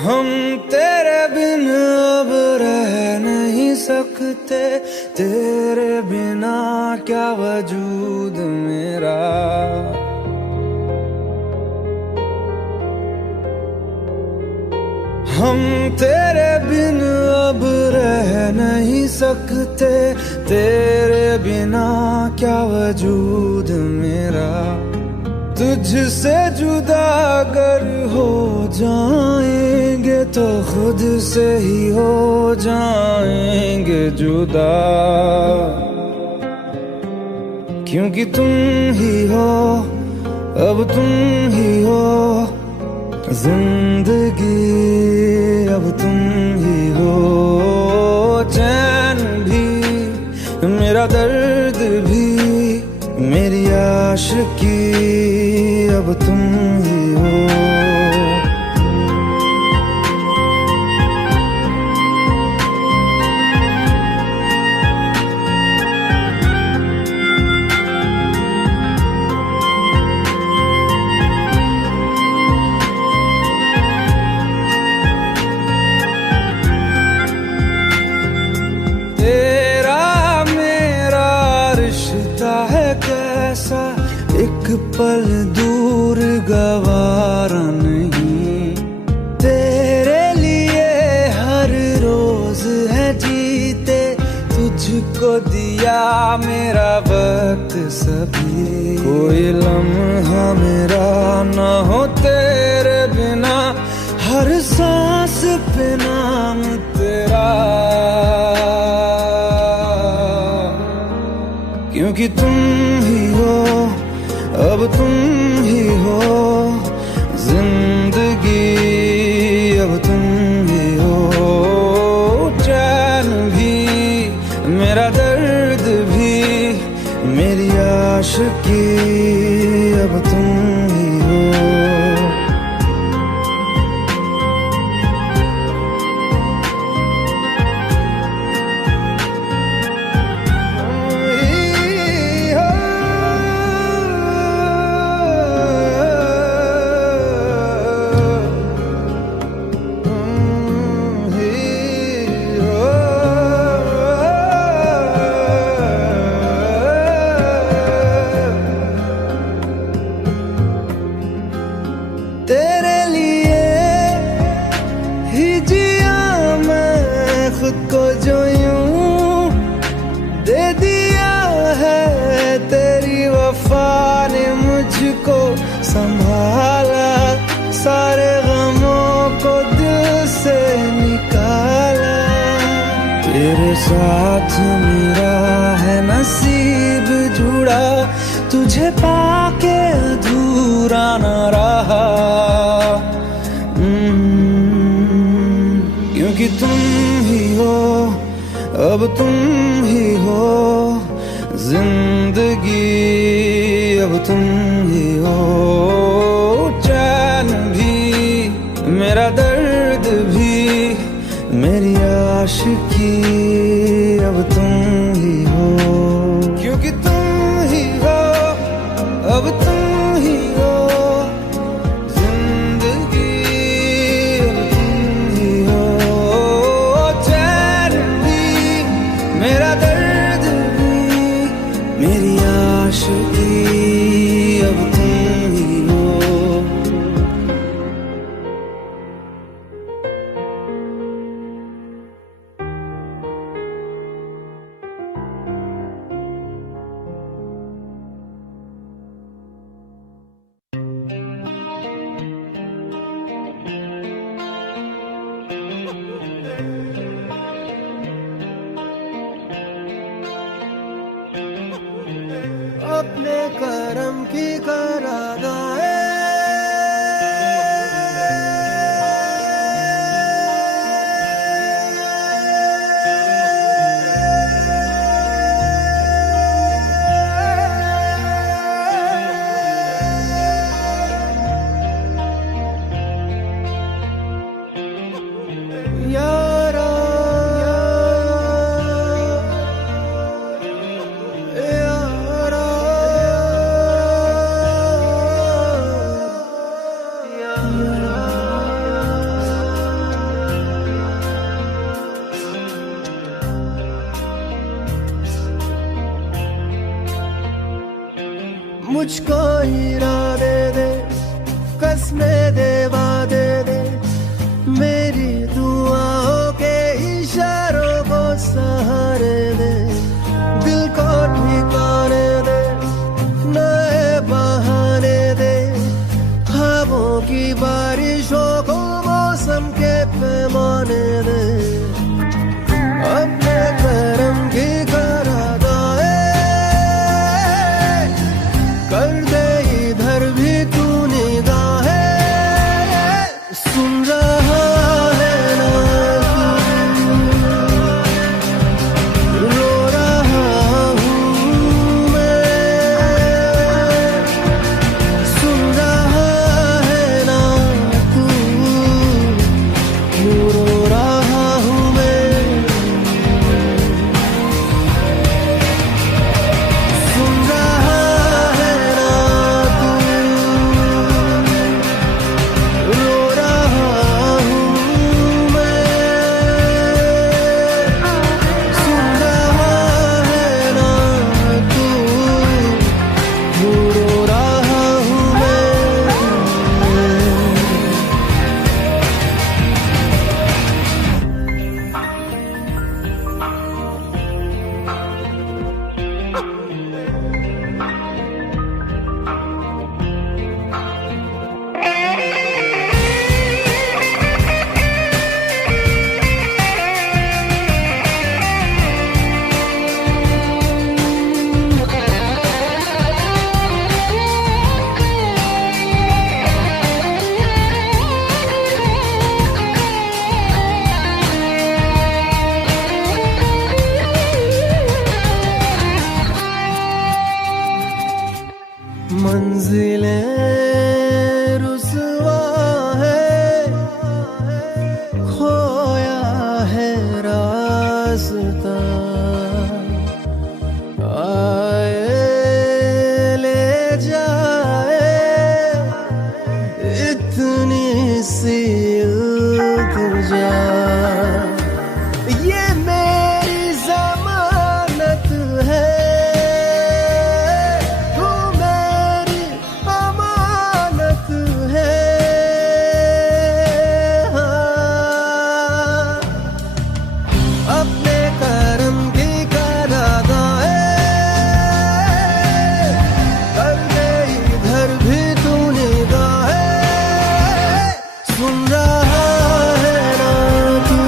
हम तेरे बिन अब रह नहीं सकते, तेरे बिना क्या वजूद मेरा। हम तेरे बिन अब रह नहीं सकते, तेरे बिना क्या वजूद मेरा। तुझसे जुदा अगर हो जाएंगे तो खुद से ही हो जाएंगे जुदा, क्योंकि तुम ही हो, अब तुम ही हो जिंदगी, अब तुम ही हो। चैन भी मेरा दर्द भी मेरी आशिकी, अब तुम ही हो। एक पल दूर गवारा नहीं, तेरे लिए हर रोज है जीते, तुझको दिया मेरा वक्त सभी। कोई लम्हा मेरा न हो तेरे बिना, हर सांस पे नाम तेरा, क्योंकि तुम ही हो, अब तुम ही हो जिंदगी, अब तुम ही हो। चैन भी मेरा दर्द भी मेरी आशिकी, अब तुम ही हो। तेरे लिए ही जिया मैं खुद को, जो यूं दे दिया है तेरी वफा ने मुझको संभाला, सारे गमों को दिल से निकाला। तेरे साथ मेरा है नसीब जुड़ा, तुझे पाके अधूरा न रहा, क्योंकि तुम ही हो, अब तुम ही हो जिंदगी, अब तुम ही हो। चैन भी मेरा दर्द भी मेरी आशिकी, अब तुम ही हो, क्योंकि तुम ही हो, अब तुम ही हो जिंदगी, अब तुम ही हो। चैन भी मेरा दर्द भी मेरी आशिकी, अब तुम ही हो। अपने करम की करादाए, यारा यारा मुझको इरादे दे, कसमें दे, वादे दे, मेरी दुआओं के इशारों को सहारे दे, दिल को ठिकाने दे, नए बहाने दे, ख्वाबों की बारिशों को मौसम के पैमाने दे, अपने करम की करादाए कर दे इधर भी तू निगाहें, सुन रहा है ना तू, रो रहा हूँ मैं, सुन रहा है ना तू, रो रहा हूँ मैं, सुन रहा है ना तू, रो रहा हूँ मैं, सुन रहा है ना तू, रो रहा हूँ मैं। मंजिलें रुसवा है, खोया है रास्ता, आए ले जाए इतनी सी इल्तिजा, ये मेरी जमानत है, तू मेरी अमानत है, हाँ। अपने करम की करादाए कर दे इधर भी तू निगाहें, सुन रहा है ना तू,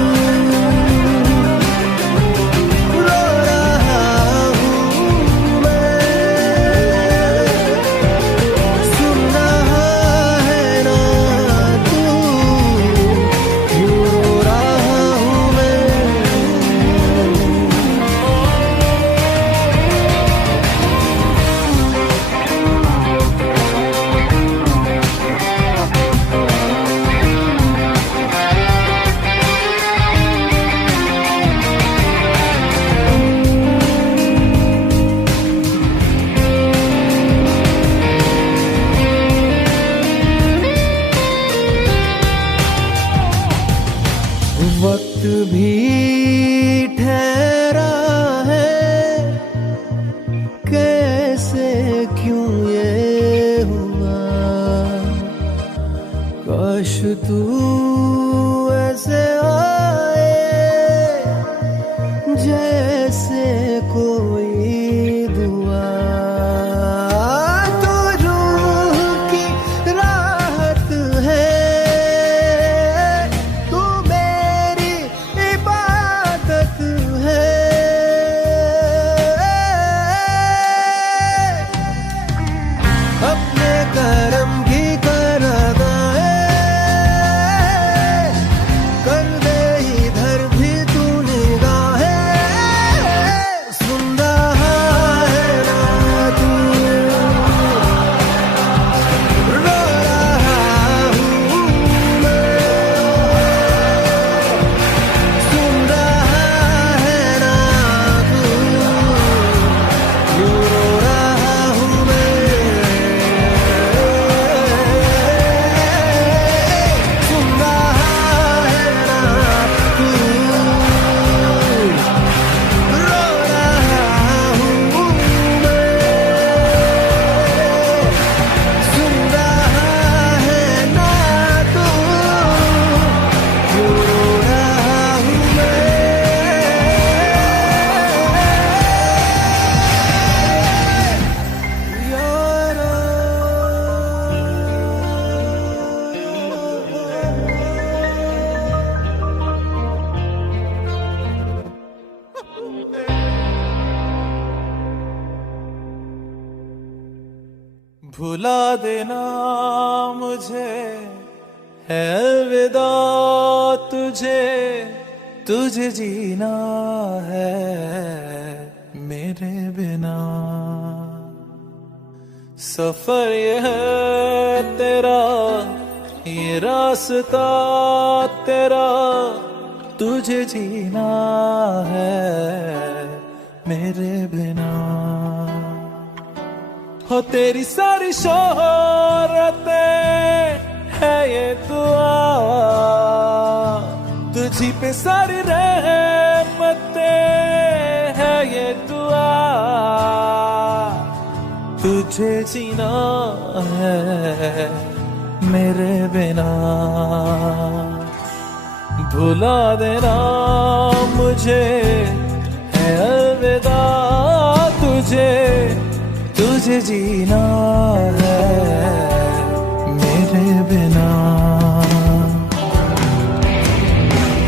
रो रहा हूँ मैं, सुन रहा है ना तू, रो रहा हूँ मैं। वक्त भी ठहरा है, कैसे क्यों ये हुआ, काश तू ऐसे आए जैसे कोई दुआ, तो रूह की राहत है, तू मेरी इबादत है, अपने करम की करादाए कर दे इधर भी तू निगाहें, सुन रहा भुला देना मुझे है अलविदा तुझे, तुझे जीना है मेरे बिना। सफर ये है तेरा, ये रास्ता तेरा, तुझे जीना है मेरे बिना। हो तेरी सारी शोहरतें है ये दुआ, तुझी पे सारी रहमतें है ये दुआ, तुझे जीना है मेरे बिना। भुला देना मुझे है अलविदा तुझे, तुझे जीना है मेरे बिना।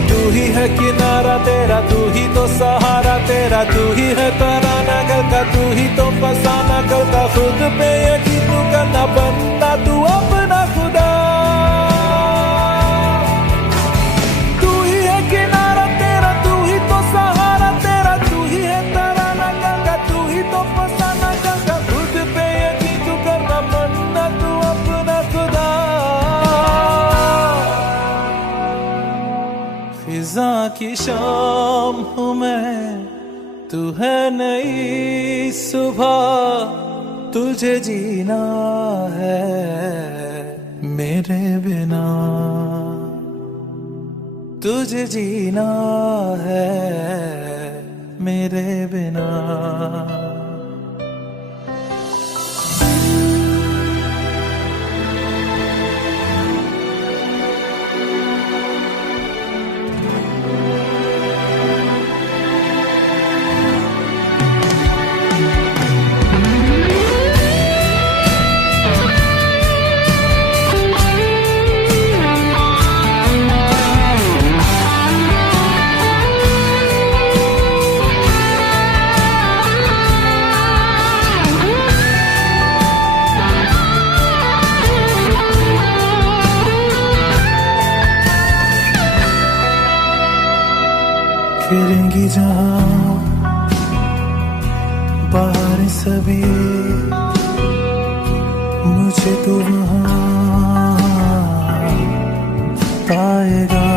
तू ही है किनारा तेरा, तू ही तो सहारा तेरा, तू ही है तराना गल का, तू ही तो फसाना गल का। खुद पे यकीन तू करना बनता तू अपना खुदा। तू ही है किनारा तेरा, तू ही तो सहारा तेरा, तू ही है तराना गल का, तू ही तो फसाना गल का। खुद पे यकीन तू करना बनना तू अपना खुदा। फिजा की शाम हूँ मैं, तू है नई सुबह, तुझे जीना है मेरे बिना, तुझे जीना है मेरे बिना। फिरेंगी जहाँ बाहर सभी, मुझे तो वहाँ पाएगा।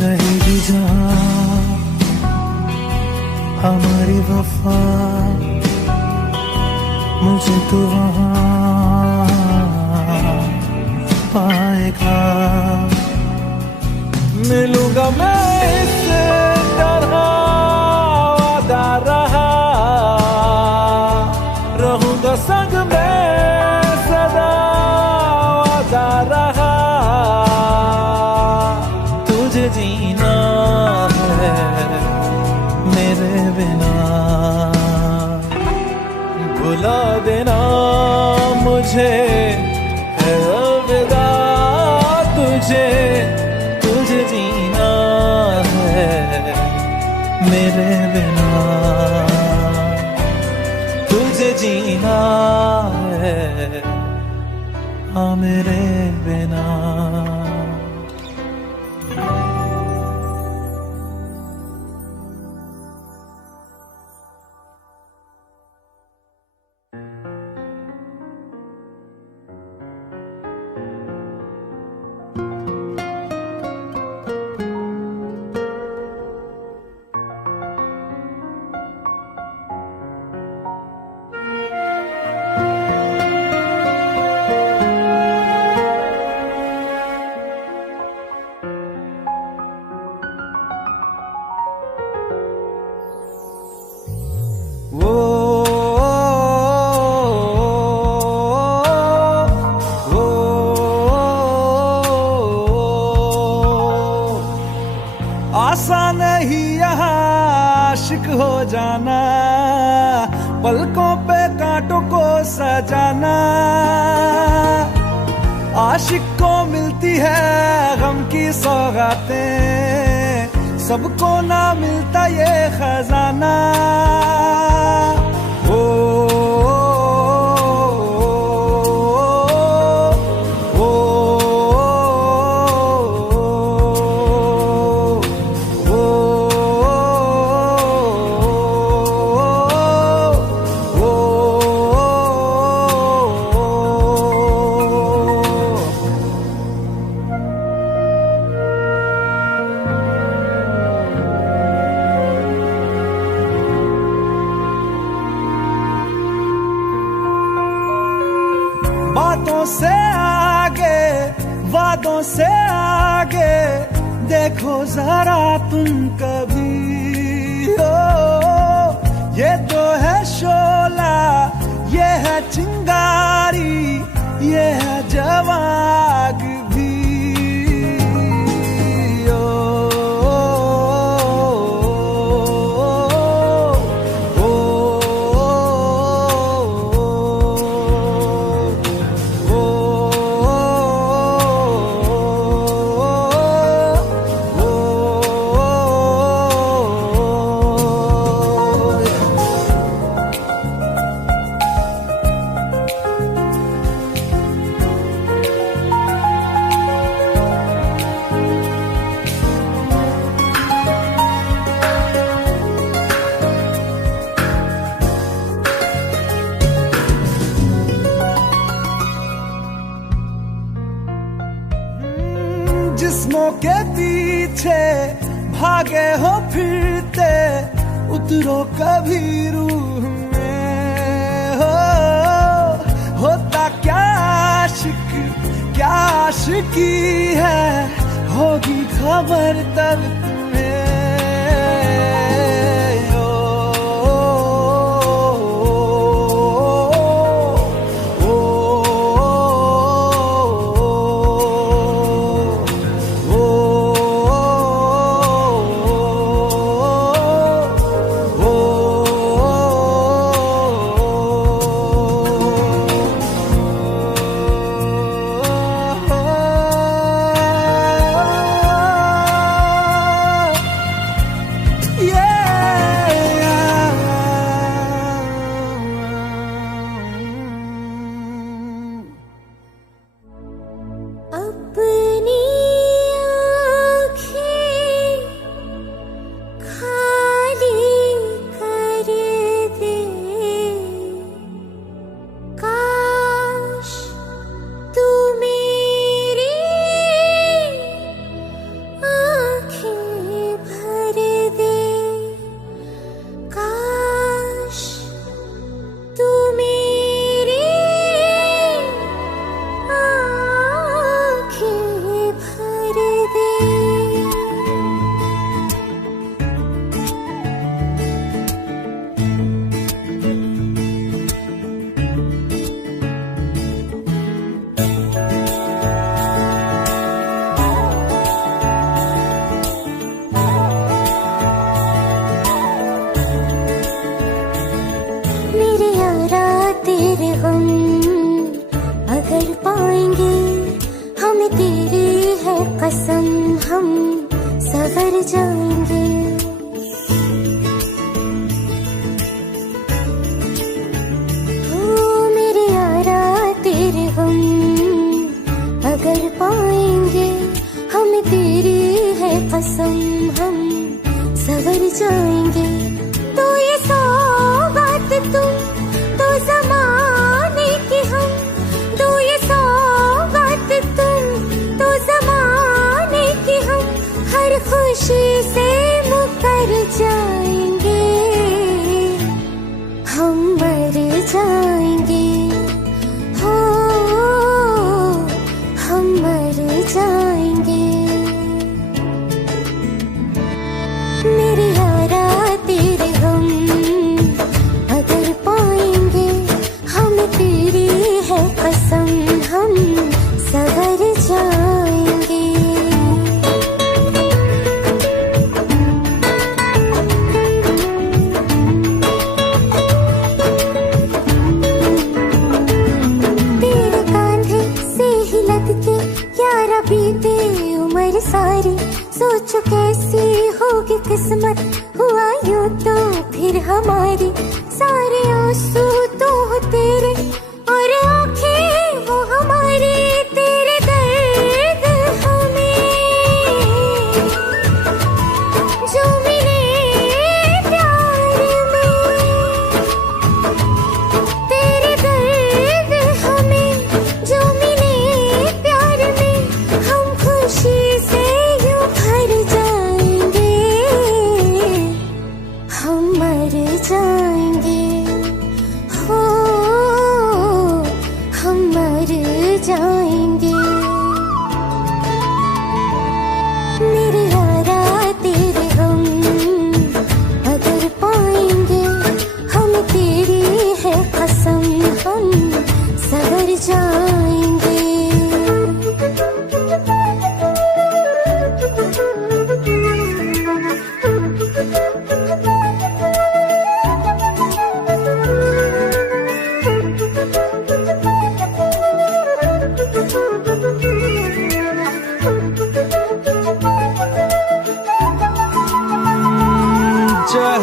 रहेगी जहाँ हमारी वफा, मुझे तो वहाँ पाएगा। मिलूंगा मैं इस तरह वादा रहा, रहूंगा संग में सदा वादा रहा। तुझे जीना है मेरे बिना। भुला देना मुझे है अलविदा तुझे, तुझे जीना है मेरे बिना, तुझे जीना है हाँ मेरे बिना। आसान नहीं यहाँ आशिक हो जाना, पलकों पे कांटों को सजाना। आशिक को मिलती है गम की सौगातें, सबको ना मिलता ये खजाना। ओ वादों से आगे, वादों से आगे देखो जरा तुम कभी। ओ ये तो है शोला, ये है चिंगारी, ये है जवाग भी। जिस्मों के पीछे भागे हो फिरते, उतरो कभी रूह में। होता क्या आशिक, क्या आशिकी है, होगी खबर तब तुम्हें। अगर पाएंगे हमें तेरी है कसम, हम सवर जाएंगे। हो मेरे यारा तेरे गम, अगर पाएंगे हमें तेरी है कसम, हम सवर जाएंगे। तो ये सौगात तुम तो ज़माने की, हम तो ये सौगात तुम तो ज़माने की, हम हर खुशी से मुकर जाएंगे, हम मर जाएंगे। हो हम मर जाएंगे। मेरे यारा तेरे गम, अगर पाएंगे हमें तेरी है कसम, हम सवर जाएंगे। तेरे कांधे से ही लग के यारा बीते उम्र सारी, सोचो कैसी होगी किस्मत, हुआ यूं तो फिर हमारी। सारे आंसू तो हो तेरे और आंखें वो हमारी, तेरे दर्द हमें जो मिले प्यार में, तेरे दर्द हमें जो मिले प्यार में, हम खुशी से यूं भर जाएंगे, हम मर जाएंगे।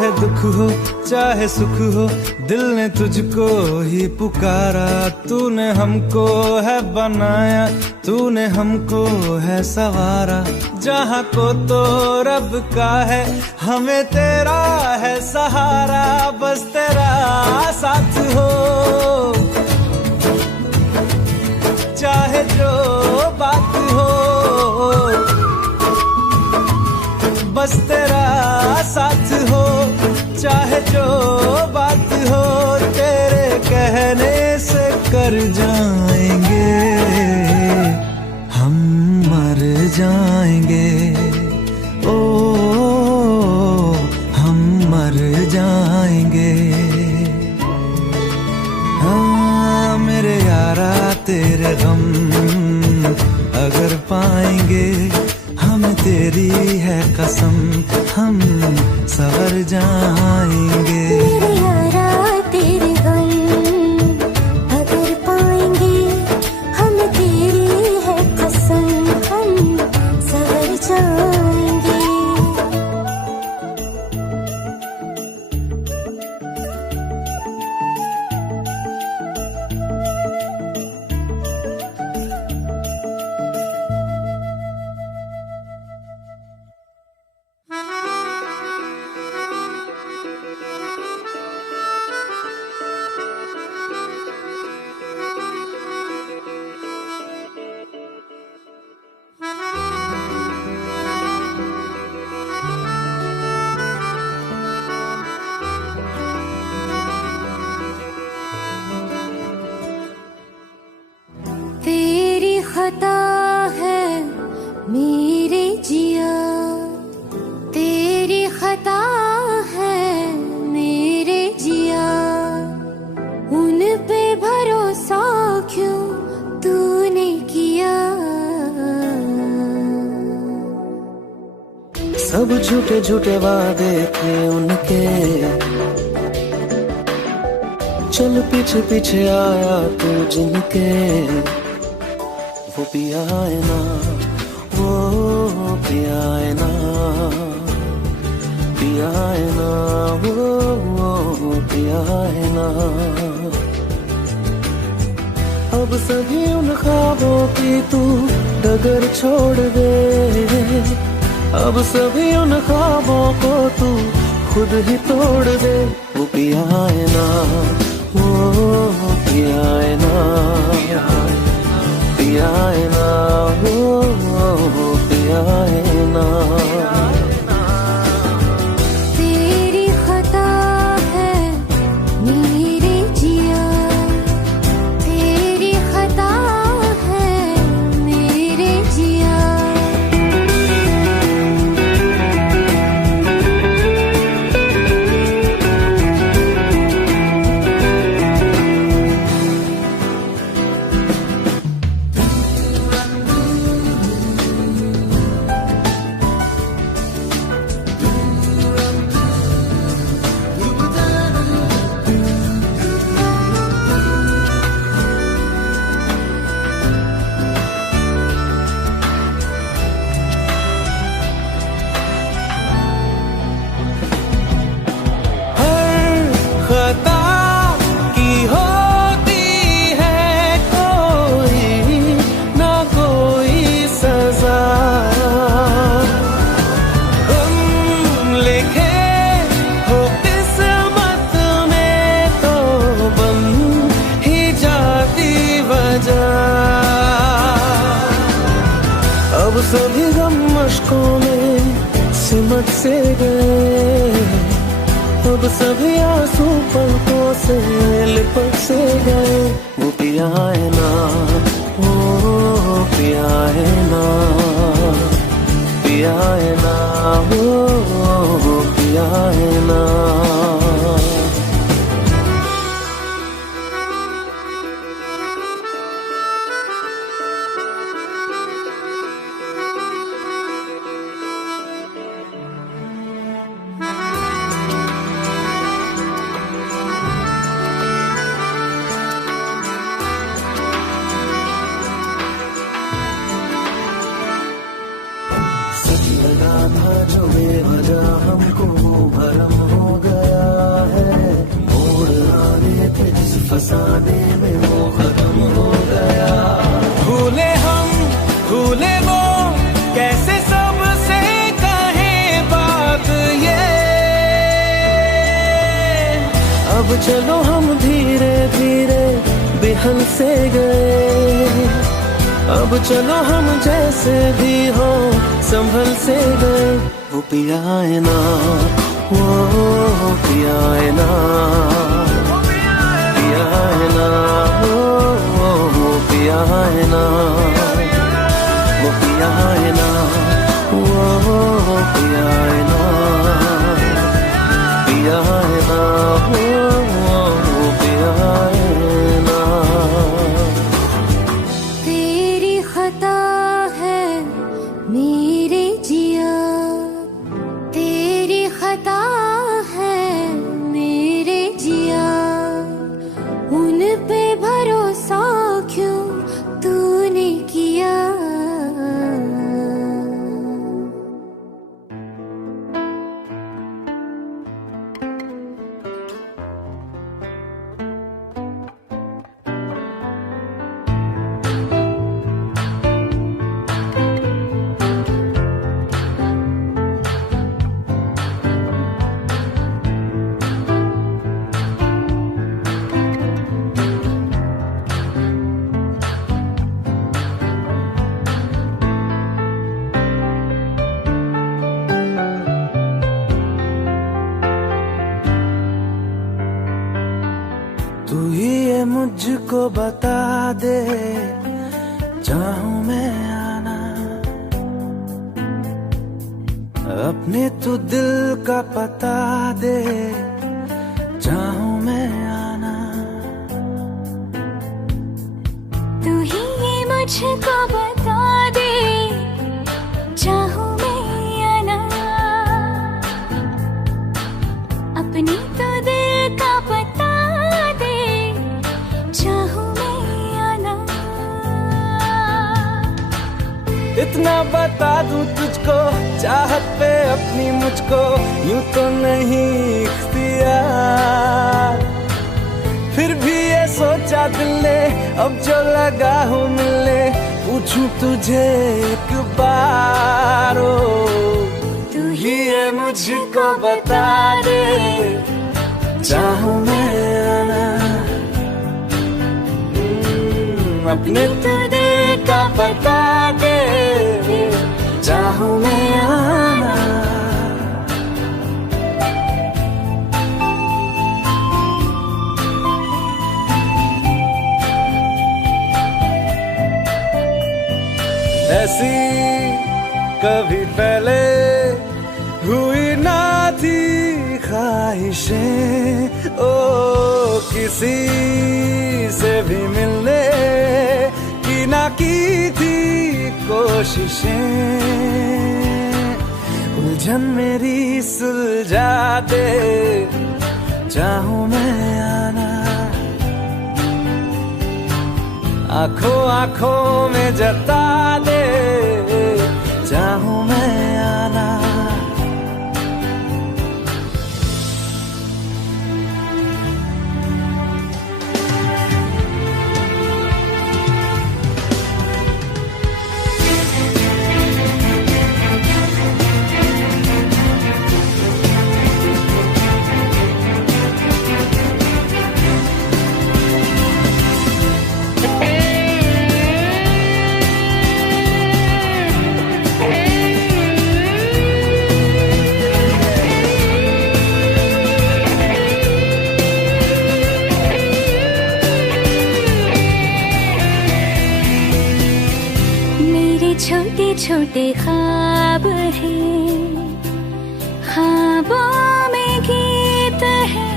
चाहे दुख हो चाहे सुख हो, दिल ने तुझको ही पुकारा। तूने हमको है बनाया, तूने हमको है सवारा। जहाँ को तो रब का है, हमें तेरा है सहारा। बस तेरा साथ हो, चाहे जो बात हो, बस तेरा साथ हो, चाहे जो बात हो। तेरे कहने से कर जाएंगे, हम मर जाएंगे। ओ हम मर जाएंगे। हाँ मेरे यारा तेरे गम अगर पाएंगे, हम तेरी है कसम, हम सवर जाएंगे। मेरे यारा तेरे गम अगर पाएंगे, हम तेरी है कसम, हम सवर जाएंगे। तेरी खता है मेरे जिया, तेरी खता है मेरे जिया। उन पे भरोसा क्यों तूने किया? सब झूठे झूठे वादे थे उनके, चल पीछे पीछे आया तू जिनके। वो पिया है ना, वो पिया है ना, पिया है ना, वो पिया है ना। अब सभी उन ख्वाबों की तू डगर छोड़ दे, अब सभी उन ख्वाबों को तू खुद ही तोड़ दे। वो पिया है ना, वो पिया है ना, पिया है ना, वो पिया है ना। तेरी खता है मेरे जिया, तेरी खता है मेरे जिया। अब सभी गम मशकों में सिमट से गए, अब सभी आंसू पलकों से लिपट से गए। वो पिया है ना, वो पिया है ना, पिया है ना, वो पिया है ना। लगा था जो बेवजह हमको भरम फसाने में वो खत्म हो गया। भूले हम भूले वो कैसे सबसे कहे बात ये। अब चलो हम धीरे धीरे बिहल से गए, अब चलो हम जैसे भी हो संभल से गए। वो पिया है ना, वो पिया है ना, पिया है ना, वो पिया है ना, वो पिया है ना, वो पिया है ना, पिया है ना, वो पिया है ना। तेरी खता है मेरे जिया, तेरी खता है मेरे जिया, उन पे भरोसा क्यों तूने किया। तू ही ये मुझको बता दे, चाहूं मैं आना अपने तू दिल का पता दे, चाहूं मैं आना। तू ही ये मुझको बता दे, चाहूं मैं आना अपनी तो दिल का पता दे, चाहूं मैं आना। इतना बता दूं तुझको, चाहत पे अपनी मुझको यूं तो नहीं इख्तियार। फिर भी ये सोचा दिल ने, अब जो लगा हूं मिलने, पूछूं तुझे एक बार। ओ तू ही ये मुझको बता दे, चाहूं मैं आना अपने तो दिल का पता दे, चाहूं मैं आना। ऐसी कभी पहले हुई ना थी ख्वाहिशें, ओ किसी से भी मिलने की ना की थी कोशिशें। उलझन मेरी सुलझा दे, चाहूं मैं आना आंखों आंखों में जता दे, चाहूं मैं आना। छोटे छोटे ख्वाब हैं, ख्वाबों में गीत है,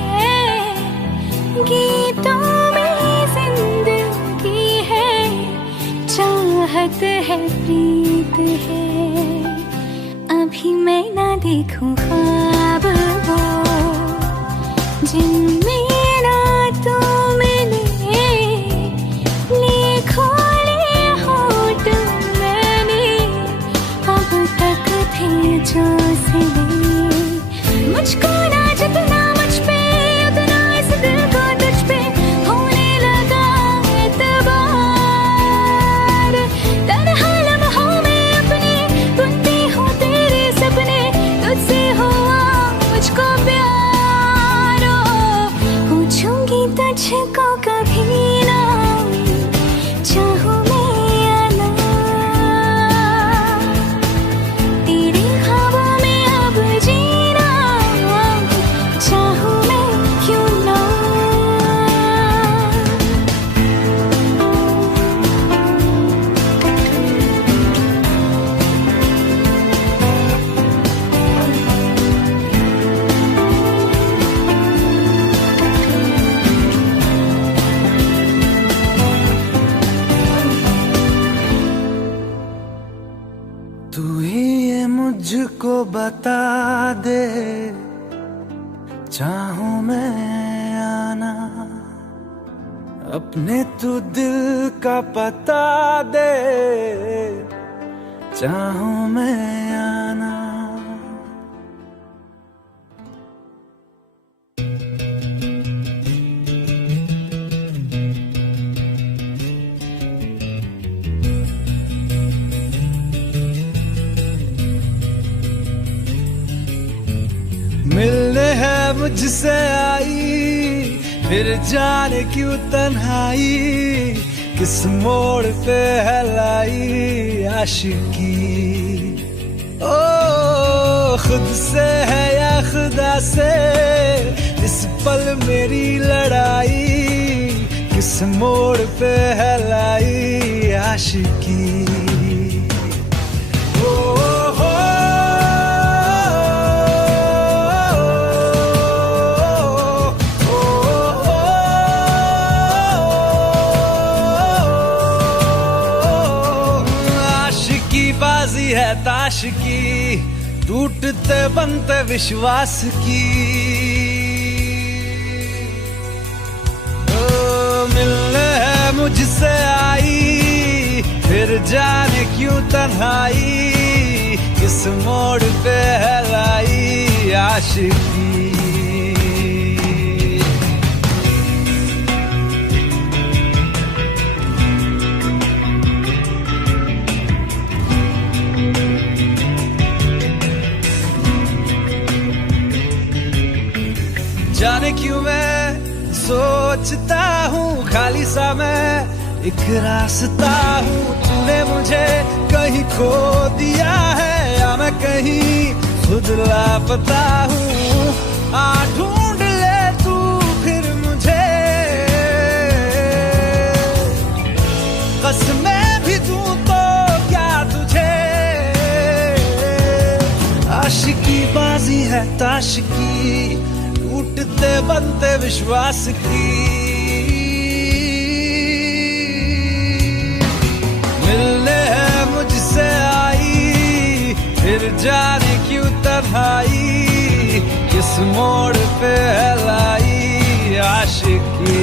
गीतों में जिंदगी है, चाहत है प्रीत है। अभी मैं ना देखूं ख्वाब वो जिनमें ना तू मिले, लिखो जो सिले मुझको ना जितना मुझ पे, उतना इस दिल को तुझ पे होने मुझको कभी ना चाहूं मैं या ना, तेरे ख्वाबों में अब जीना चाहूं मैं क्यों ना। तू ही ये मुझको बता दे, चाहूं मैं आना, अपने तू दिल का पता दे, चाहूं मैं आना। मिलने है मुझसे आई, फिर जाने क्यों तन्हाई, किस मोड़ पे है लाई आशिकी। ओ खुद से है या खुदा से, इस पल मेरी लड़ाई, किस मोड़ पे है लाई आशिकी। है ताश की, टूटते बनते विश्वास की। ओ मिलने है मुझसे आई, फिर जाने क्यों तन्हाई, किस मोड़ पे है लाई आशिकी। जाने क्यों मैं सोचता हूँ, खाली सा मैं एक रास्ता हूँ। तूने मुझे कहीं खो दिया है, या मैं कहीं खुद लापता हूँ। आ ढूंढ ले तू फिर मुझे, कसमें भी दूं तो क्या तुझे। आशिकी बाजी है ताश की, टूटते बनते विश्वास की। मिलने है मुझसे आई, फिर जाने क्यों तन्हाई, किस मोड़ पे है लाई आशिकी।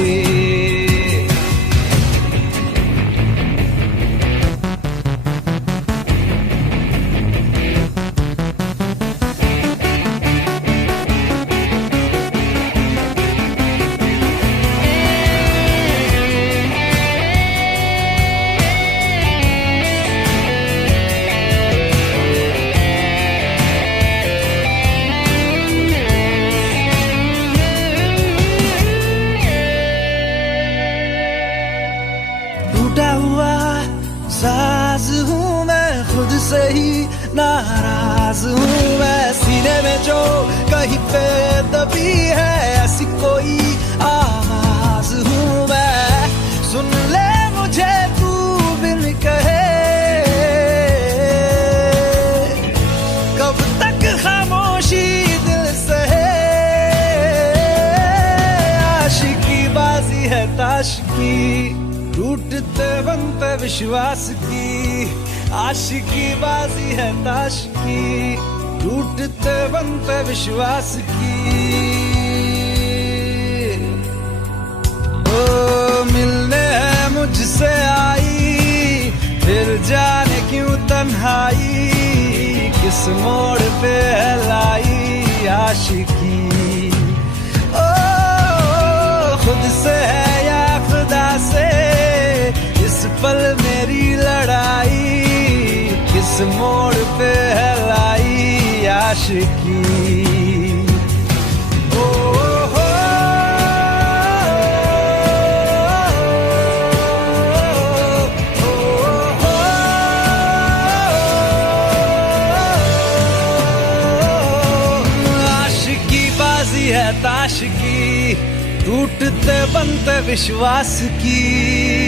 साज हूँ मैं, खुद से ही नाराज हूँ मैं। सीने में जो कहीं पे दबी है, ऐसी कोई आवाज हूँ मैं। सुन ले मुझे तू बिन कहे, कब तक खामोशी दिल सहे। आशिकी बाजी है ताश की, टूटते बनते विश्वास की। आशिकी बाजी है ताश की, टूटते बनते विश्वास की। ओ मिलने है मुझसे आई, फिर जाने क्यों तन्हाई, किस मोड़ पे है लाई आशिकी। ओ खुद से है या खुदा से, इस पल मेरी लड़ाई, किस मोड़ पे है लाई आशिकी। ओ हो है ताश की, टूटते बनते विश्वास की।